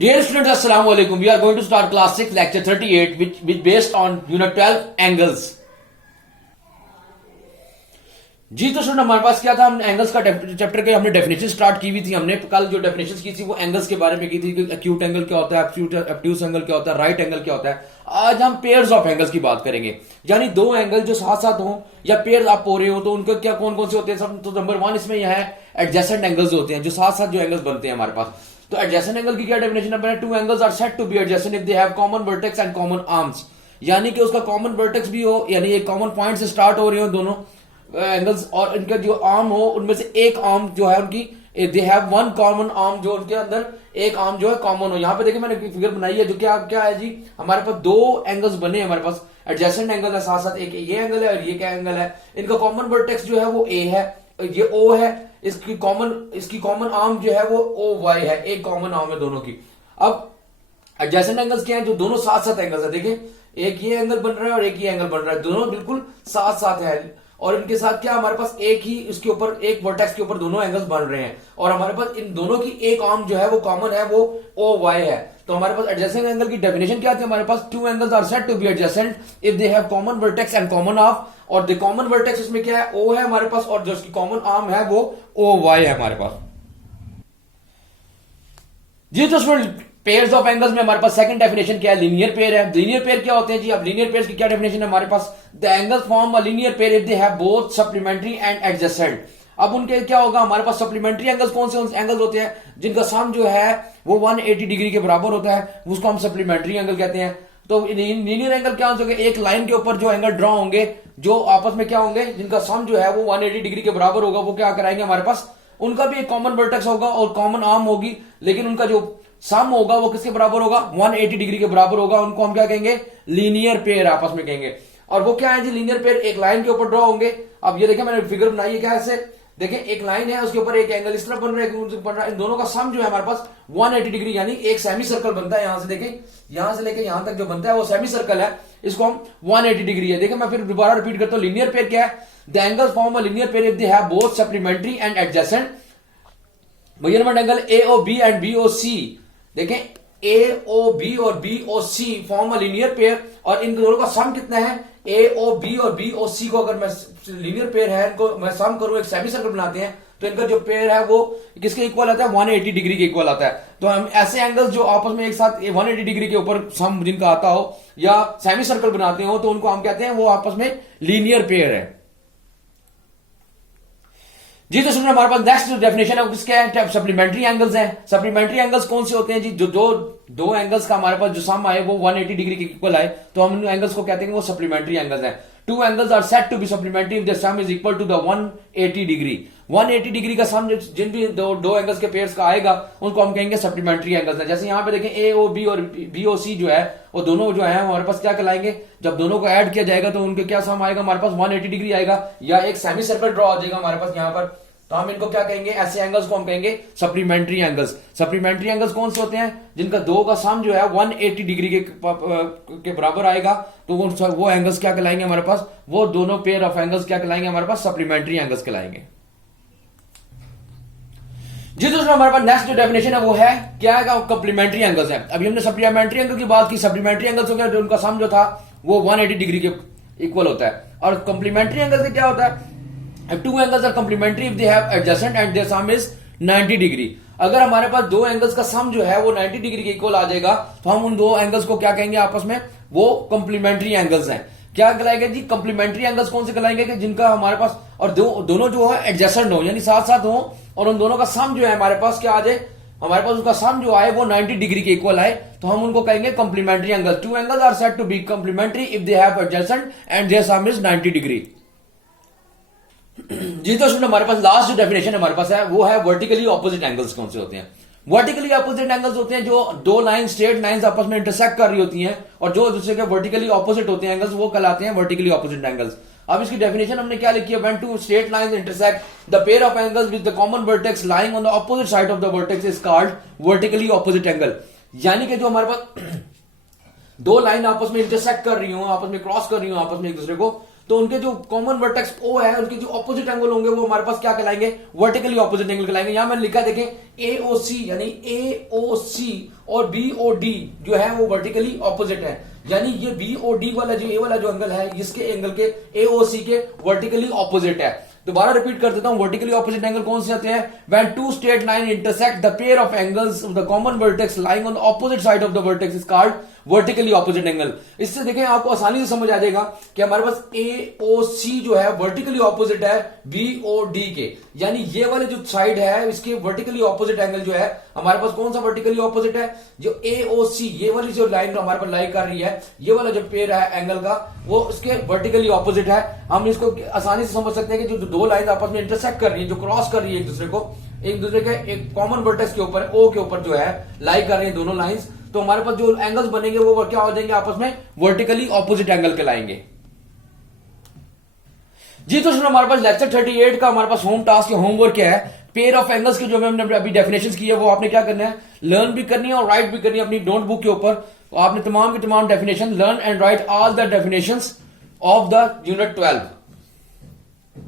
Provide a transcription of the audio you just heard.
Dear students, Assalamu alaikum. We are going to start class 6, lecture 38, which based on unit 12 angles. जी तो student हमारे पास क्या था, हमने angles का चैप्टर के हमने डेफिनेशन स्टार्ट की हुई थी। हमने कल जो डेफिनेशन की थी वो एंगल्स के बारे में की थी कि एक्यूट एंगल क्या होता है, ऑब्ट्यूज एंगल क्या होता है, राइट एंगल क्या होता है। आज हम पेयर्स ऑफ एंगल्स की बात करेंगे, यानी दो एंगल जो साथ साथ हो या पेयर आप हो रहे हो तो उनके क्या कौन कौन से होते हैं। सब तो नंबर 1 इसमें यह है एडजेसेंट एंगल्स होते हैं, जो साथ साथ जो एंगल्स बनते हैं हमारे पास। तो एडजेसेंट एंगल की क्या डेफिनेशन है, two angles are said to be adjacent if they have common vertex and common arms, यानी कि उसका कॉमन वर्टेक्स भी हो, यानी एक कॉमन पॉइंट से स्टार्ट हो रहे हो दोनों एंगल्स, और इनका जो आर्म हो उनमें से एक आर्म जो है उनकी they have one common arm, जो उनके अंदर एक आर्म जो है कॉमन हो। यहां पे देखिए मैंने फिगर बनाई है जो क्या क्या है जी, हमारे पास दो एंगल्स बने, हमारे पास एडजेसेंट एंगल है, साथ साथ एक ये एंगल है और ये क्या एंगल है। इनका कॉमन वर्टेक्स जो है वो ए है, ये ओ है, इसकी कॉमन आर्म जो है वो ओ वाई है, एक कॉमन आर्म है दोनों की। अब एडजेसेंट एंगल्स क्या है, जो दोनों साथ साथ एंगल्स है। देखिए एक ये एंगल बन रहा है और एक ये एंगल बन रहा है, दोनों बिल्कुल साथ साथ है, और इनके साथ क्या हमारे पास एक ही इसके ऊपर एक वर्टेक्स के ऊपर दोनों एंगल्स बन रहे हैं, और हमारे पास इन दोनों की एक आर्म जो है वो कॉमन है, वो ओ वाई है। तो हमारे पास एडजेसेंट एंगल की डेफिनेशन क्या थी, हमारे पास two angles are said to be adjacent if they have common vertex and common arm, और द कॉमन वर्टेक्स इसमें क्या है, ओ है हमारे पास, और जो उसकी कॉमन आर्म है वो ओ वाई है हमारे पास। जी तो पेयर्स ऑफ एंगल्स में हमारे पास सेकंड डेफिनेशन क्या है, लीनियर पेयर है। लीनियर पेयर क्या होते हैं जी, अब लीनियर पेयर की क्या डेफिनेशन है हमारे पास, the angles form a linear pair if they have both supplementary and adjacent. अब उनके क्या होगा, हमारे पास सप्लीमेंट्री एंगल्स कौन से एंगल्स होते हैं जिनका सम जो है वो 180 डिग्री के बराबर होता है, उसको हम सप्लीमेंट्री एंगल कहते हैं। तो लीनियर एंगल क्या होंगे, एक लाइन के ऊपर जो एंगल ड्रॉ होंगे जो आपस में क्या होंगे, जिनका सम जो है वो 180 डिग्री के बराबर होगा, वो क्या कराएंगे हमारे पास, उनका भी एक कॉमन वर्टेक्स होगा और कॉमन आर्म होगी, लेकिन उनका जो सम होगा वो किसके बराबर होगा, 180 डिग्री के बराबर होगा। उनको हम क्या कहेंगे, लीनियर पेयर आपस में कहेंगे। और वो क्या है जी, लीनियर पेयर एक लाइन के ऊपर ड्रॉ होंगे। अब ये देखिए मैंने फिगर बनाई है क्या ऐसे, देखिए एक लाइन है उसके ऊपर एक एंगल इस तरह बन रहा है, इन दोनों का सम जो है हमारे पास 180 डिग्री, यानी एक सेमी सर्कल बनता है। यहां से देखें, यहां से लेके यहां तक जो बनता है वो सेमी सर्कल है, इसको हम 180 डिग्री है। देखिए मैं फिर दोबारा रिपीट करता हूं, लीनियर पेयर क्या है, the angles form a linear pair if they have both supplementary and adjacent measurement angle AOB and BOC। देखें AOB और BOC form a linear pair, और इन दोनों का सम कितना है, AOB और BOC को अगर मैं लीनियर पेयर है, इनको मैं सम करूं, एक सेमी सर्कल बनाते हैं, तो इनका जो पेयर है वो किसके इक्वल आता है, 180 डिग्री के इक्वल आता है। तो हम ऐसे एंगल्स जो आपस में एक साथ 180 डिग्री के ऊपर सम जिनका आता हो या सेमी सर्कल बनाते हो, तो उनको हम कहते हैं वो आपस में लीनियर पेयर है। जी तो सुनिए हमारे पास नेक्स्ट डेफिनेशन है किसके है, सप्लीमेंट्री एंगल्स हैं। सप्लीमेंट्री एंगल्स कौन से होते हैं जी, जो दो एंगल्स का हमारे पास जो सम आए वो 180 डिग्री के इक्वल आए, तो हम एंगल्स को कहते हैं वो सप्लीमेंट्री एंगल्स हैं। Two angles are said to be supplementary if the sum is equal to the 180 degree. 180 degree का सम जिन भी दो एंगल्स के पेयर्स का आएगा उनको हम कहेंगे सप्लीमेंट्री एंगल्स हैं। जैसे यहां पे देखें AOB और BOC जो है वो दोनों जो है हमारे पास क्या कहलाएंगे, जब दोनों को ऐड किया जाएगा तो उनके क्या सम आएगा, हमारे पास 180 डिग्री आएगा, या एक सेमी सर्कल ड्रॉ हो जाएगा हमारे पास यहाँ पर, तो हम इनको क्या कहेंगे, ऐसे एंगल्स को हम कहेंगे सप्लीमेंट्री एंगल्स। सप्लीमेंट्री एंगल्स कौन से होते हैं, जिनका दो का सम जो है 180 डिग्री के बराबर आएगा, तो वो एंगल्स क्या कहलाएंगे हमारे पास, वो दोनों पेयर ऑफ एंगल्स क्या कहलाएंगे हमारे पास, सप्लीमेंट्री एंगल्स कहलाएंगे। जी दोस्तों हमारे पास नेक्स्ट जो डेफिनेशन है वो है क्या है, कंप्लीमेंट्री एंगल्स है। अभी हमने सप्लीमेंट्री एंगल की बात की, सप्लीमेंट्री एंगल्स हो गया उनका सम जो था वो 180 डिग्री के इक्वल होता है, और कंप्लीमेंट्री एंगल से क्या होता है, two angles are complementary if they have adjacent and their sum is 90 degree. अगर हमारे पास दो एंगल्स का सम जो है वो 90 डिग्री के इक्वल आ जाएगा, तो हम उन दो एंगल्स को क्या कहेंगे आपस में, वो कंप्लीमेंट्री एंगल्स हैं। क्या कहलाएंगे जी, कंप्लीमेंट्री एंगल्स कौन से कहलाएंगे कि जिनका हमारे पास और दोनों जो है एडजेसेंट हो, यानी साथ साथ हो, और उन दोनों का सम जो है हमारे पास क्या आ जाए, हमारे पास उसका सम जो आए वो 90 डिग्री के इक्वल आए, तो हम उनको कहेंगे complementary angles. Two angles are said to be complementary if they have adjacent and their sum is 90 degree. जी तो सुनो हमारे पास लास्ट जो डेफिनेशन हमारे पास है वो है वर्टिकली ऑपोजिट एंगल्स कौन से होते हैं। वर्टिकली ऑपोजिट एंगल्स होते हैं जो दो लाइन स्ट्रेट लाइंस आपस में इंटरसेक्ट कर रही होती हैं, और जो दूसरे के वर्टिकली ऑपोजिट होते हैं एंगल्स वो कहलाते हैं वर्टिकली ऑपोजिट एंगल्स। अब इसकी डेफिनेशन हमने क्या लिखी है, when two straight lines intersect the pair of angles with the common vertex lying on the opposite side of the vertex is called vertically opposite angle. यानी कि जो हमारे पास दो लाइन आपस में इंटरसेक्ट कर रही हो, आपस में क्रॉस कर रही हो आपस में एक दूसरे को, तो उनके जो कॉमन वर्टेक्स ओ है उनके जो ऑपोजिट एंगल होंगे वो हमारे पास क्या कहलाएंगे, वर्टिकली ऑपोजिट एंगल कहलाएंगे। यहां मैंने लिखा देखें एओसी, यानी एओसी और बीओडी जो है वो वर्टिकली ऑपोजिट है, यानी ये बीओडी वाला जो ए वाला जो एंगल है इसके एंगल के एओसी के वर्टिकली ऑपोजिट है। दोबारा रिपीट कर देता हूं, वर्टिकली ऑपोजिट एंगल कौन से आते हैं, when two straight line intersect the pair of angles of the common vertex lying on the opposite side of the vertex is called vertically opposite angle. इससे देखें आपको आसानी से समझ आ जाएगा कि हमारे पास एओसी जो है वर्टिकली ऑपोजिट है बीओडी के, यानी ये वाले जो साइड है इसके वर्टिकली ऑपोजिट एंगल जो है हमारे पास कौन सा वर्टिकली ऑपोजिट है, जो एओसी ये वाली जो लाइन हमारे पास लाई कर रही है, ये वाला जो पेयर है एंगल का वो उसके वर्टिकली ऑपोजिट है। हम इसको आसानी से समझ सकते हैं कि जो दो लाइन आपस में इंटरसेक्ट कर रही है, जो क्रॉस कर रही है एक दूसरे के एक कॉमन वर्टेक्स के ऊपर ओ के ऊपर जो है लाई कर रही है दोनों लाइंस, तो हमारे पास जो एंगल्स बनेंगे वो क्या हो जाएंगे, आपस में वर्टिकली ऑपोजिट एंगल कहलाएंगे। जी तो हमारे पास लेक्चर 38 का हमारे पास होम टास्क या होमवर्क क्या है, पेयर ऑफ एंगल्स के जो हमने अभी डेफिनेशंस की है वो आपने क्या करना है, लर्न भी करनी है और राइट भी करनी है अपनी नोटबुक के ऊपर। आपने तमाम की तमाम definition learn and right all the definitions of the unit 12।